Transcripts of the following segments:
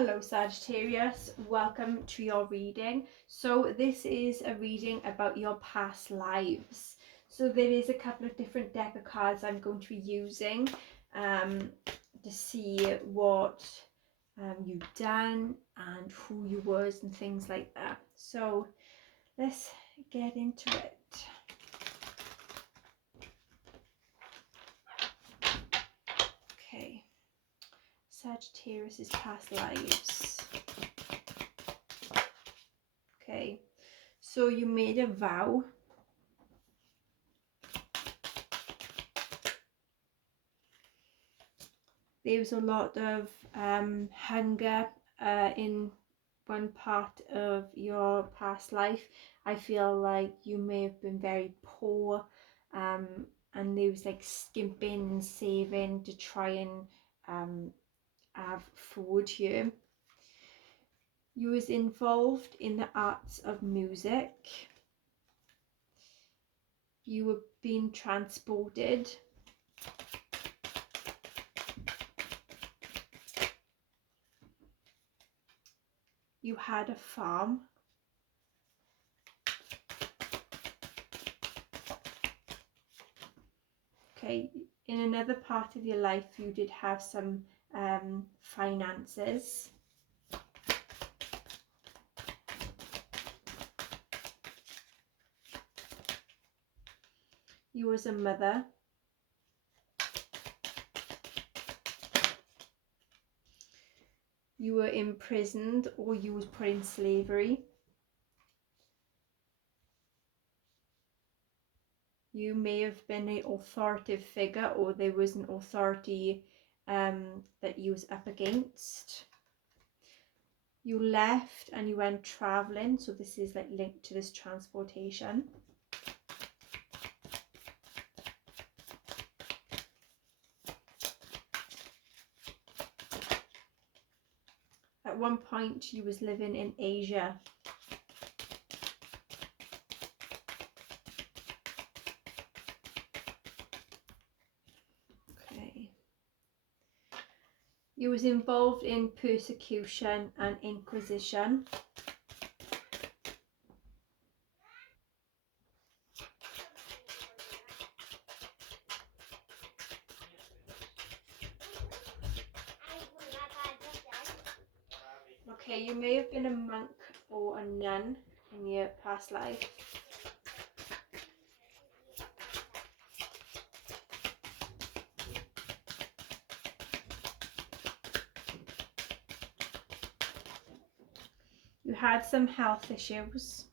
Hello Sagittarius, welcome to your reading. So this is a reading about your past lives. So there is a couple of different deck of cards I'm going to be using to see what you've done and who you was and things like that. So let's get into it. Okay, Sagittarius' past lives. Okay, so you made a vow. There was a lot of hunger in one part of your past life. I feel like you may have been very poor, and there was like skimping and saving to try and have food here. You was involved in the arts of music. You were being transported. You had a farm. Okay, in another part of your life you did have some finances. You was a mother. You were imprisoned or you was put in slavery. You may have been an authoritative figure, or there was an authority that you was up against. You left and you went traveling, so this is like linked to this transportation. At one point you was living in Asia. Okay. You was involved in persecution and inquisition. Okay, you may have been a monk or a nun in your past life. You had some health issues.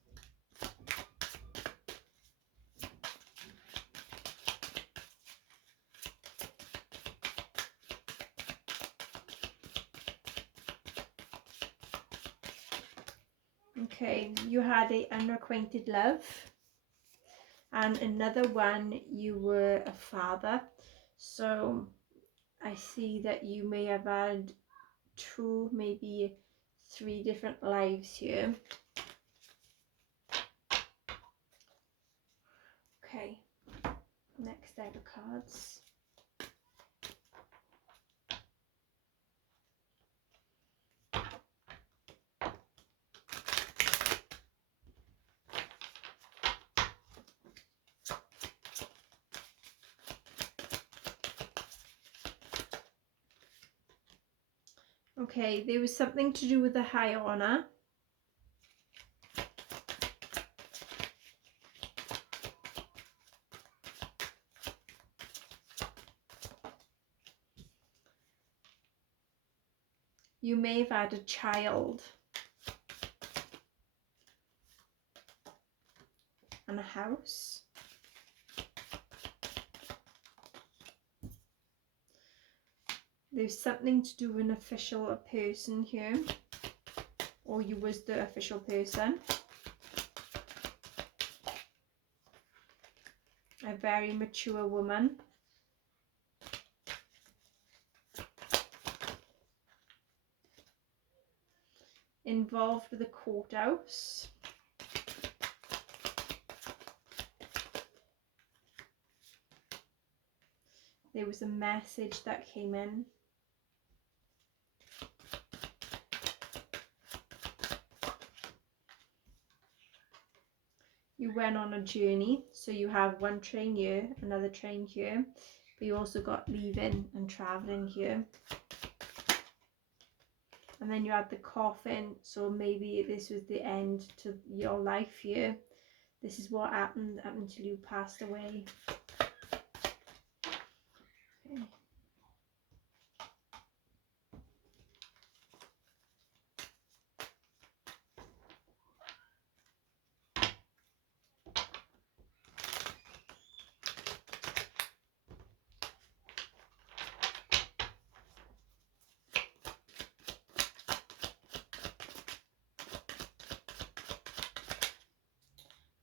Okay, you had an unrequited love. And another one, you were a father. So I see that you may have had 2, maybe 3 different lives here. Okay, next deck of cards. Okay, there was something to do with the high honor. You may have had a child and a house. There's something to do with an official, a person here, or you was the official person. A very mature woman. Involved with the courthouse. There was a message that came in. You went on a journey. So you have one train here, another train here, but you also got leaving and traveling here. And then you had the coffin, so maybe this was the end to your life here. This is what happened up until you passed away. Okay.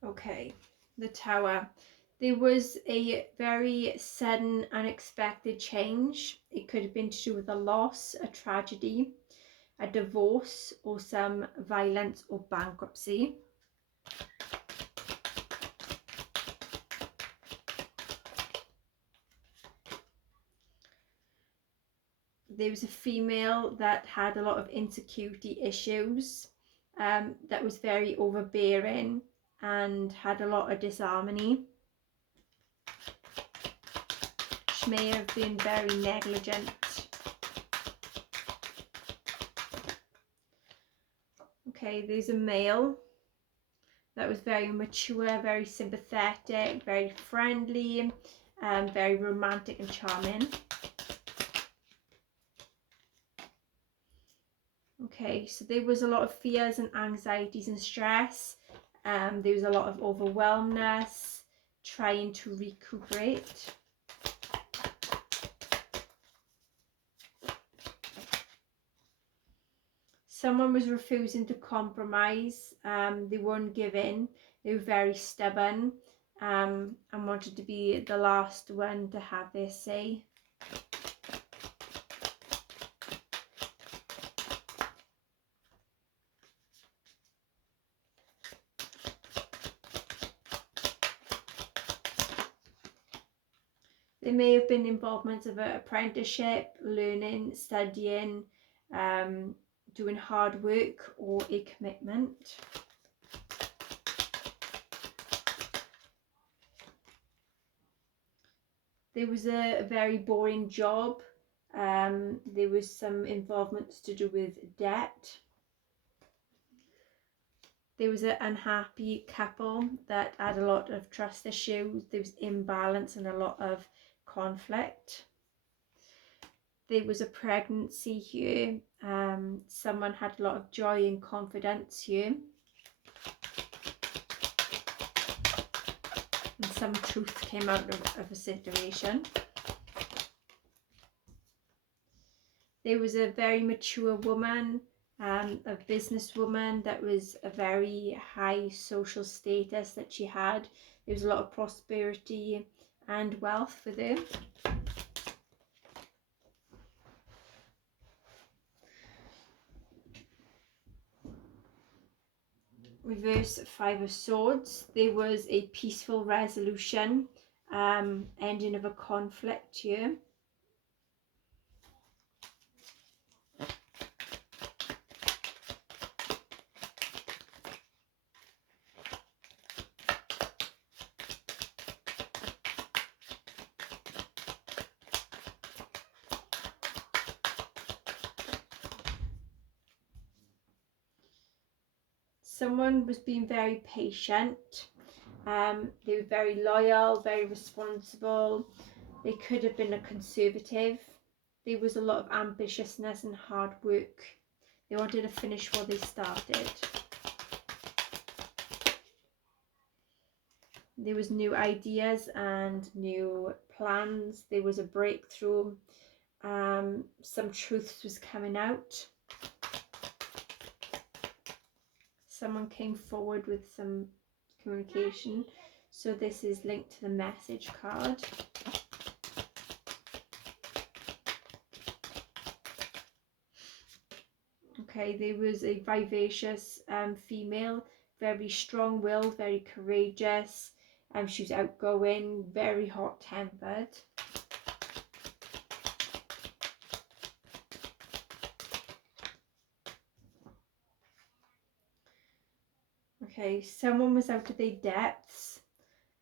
Okay, the Tower. There was a very sudden, unexpected change. It could have been to do with a loss, a tragedy, a divorce, or some violence or bankruptcy. There was a female that had a lot of insecurity issues, that was very overbearing and had a lot of disharmony. She may have been very negligent. Okay, there's a male that was very mature, very sympathetic, very friendly, very romantic and charming. Okay, so there was a lot of fears and anxieties and stress. There was a lot of overwhelmness, trying to recuperate. Someone was refusing to compromise. They wouldn't give in. They were very stubborn, and wanted to be the last one to have their say. There may have been involvements of an apprenticeship, learning, studying, doing hard work, or a commitment. There was a very boring job. There was some involvements to do with debt. There was an unhappy couple that had a lot of trust issues. There was imbalance and a lot of conflict. There was a pregnancy here. Someone had a lot of joy and confidence here. And some truth came out of a situation. There was a very mature woman, a businesswoman that was a very high social status that she had. There was a lot of prosperity and wealth for them. Reverse Five of Swords. There was a peaceful resolution, ending of a conflict here. Someone was being very patient. They were very loyal, very responsible. They could have been a conservative. There was a lot of ambitiousness and hard work. They wanted to finish what they started. There was new ideas and new plans. There was a breakthrough. Some truths was coming out. Someone came forward with some communication. So this is linked to the message card. Okay, there was a vivacious female, very strong-willed, very courageous. She was outgoing, very hot-tempered. Okay, someone was out of their depths.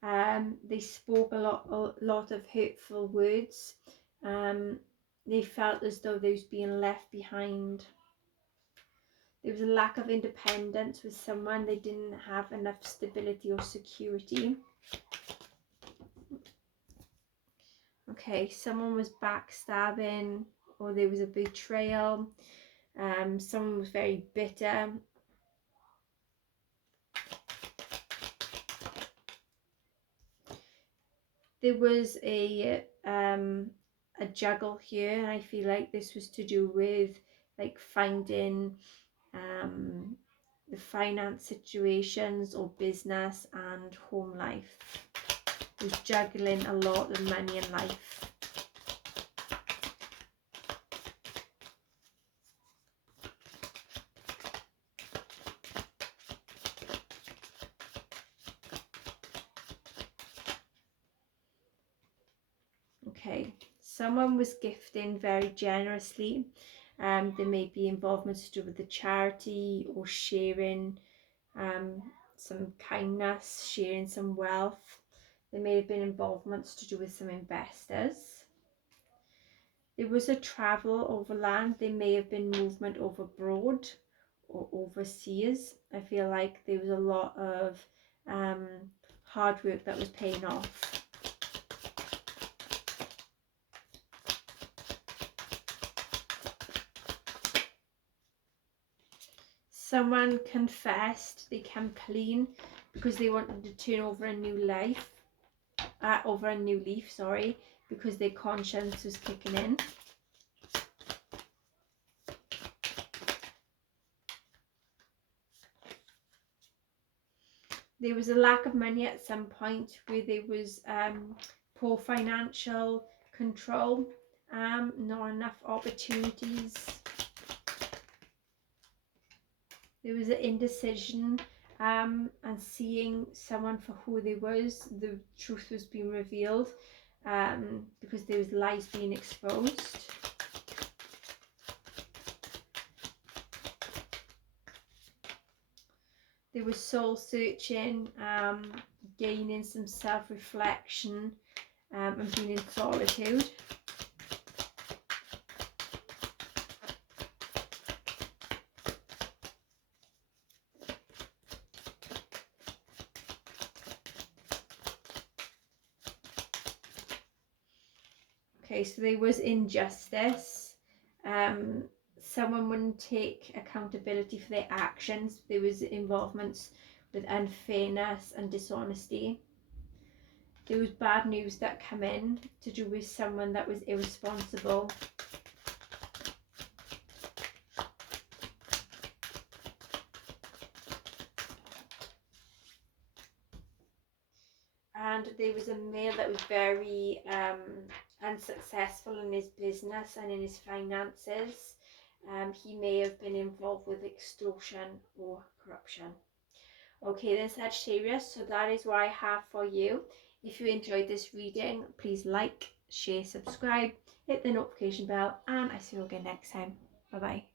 They spoke a lot of hurtful words. They felt as though they was being left behind. There was a lack of independence with someone. They didn't have enough stability or security. Okay, someone was backstabbing, or there was a betrayal. Someone was very bitter. There was a juggle here, and I feel like this was to do with like finding the finance situations or business and home life. Was juggling a lot of money and life. Okay, someone was gifting very generously. There may be involvements to do with the charity or sharing some kindness, sharing some wealth. There may have been involvements to do with some investors. There was a travel overland. There may have been movement overboard or overseas. I feel like there was a lot of hard work that was paying off. Someone confessed, they came clean because they wanted to turn over a new life, over a new leaf, sorry, because their conscience was kicking in. There was a lack of money at some point where there was poor financial control, not enough opportunities. There was an indecision, and seeing someone for who they was. The truth was being revealed, because there was lies being exposed. There was soul searching, gaining some self-reflection, and being in solitude. Okay, so there was injustice. Someone wouldn't take accountability for their actions. There was involvements with unfairness and dishonesty. There was bad news that come in to do with someone that was irresponsible. And there was a male that was very unsuccessful in his business and in his finances. He may have been involved with extortion or corruption. Okay then, Sagittarius, so that is what I have for you. If you enjoyed this reading, please like, share, subscribe, hit the notification bell, and I see you again next time. Bye bye.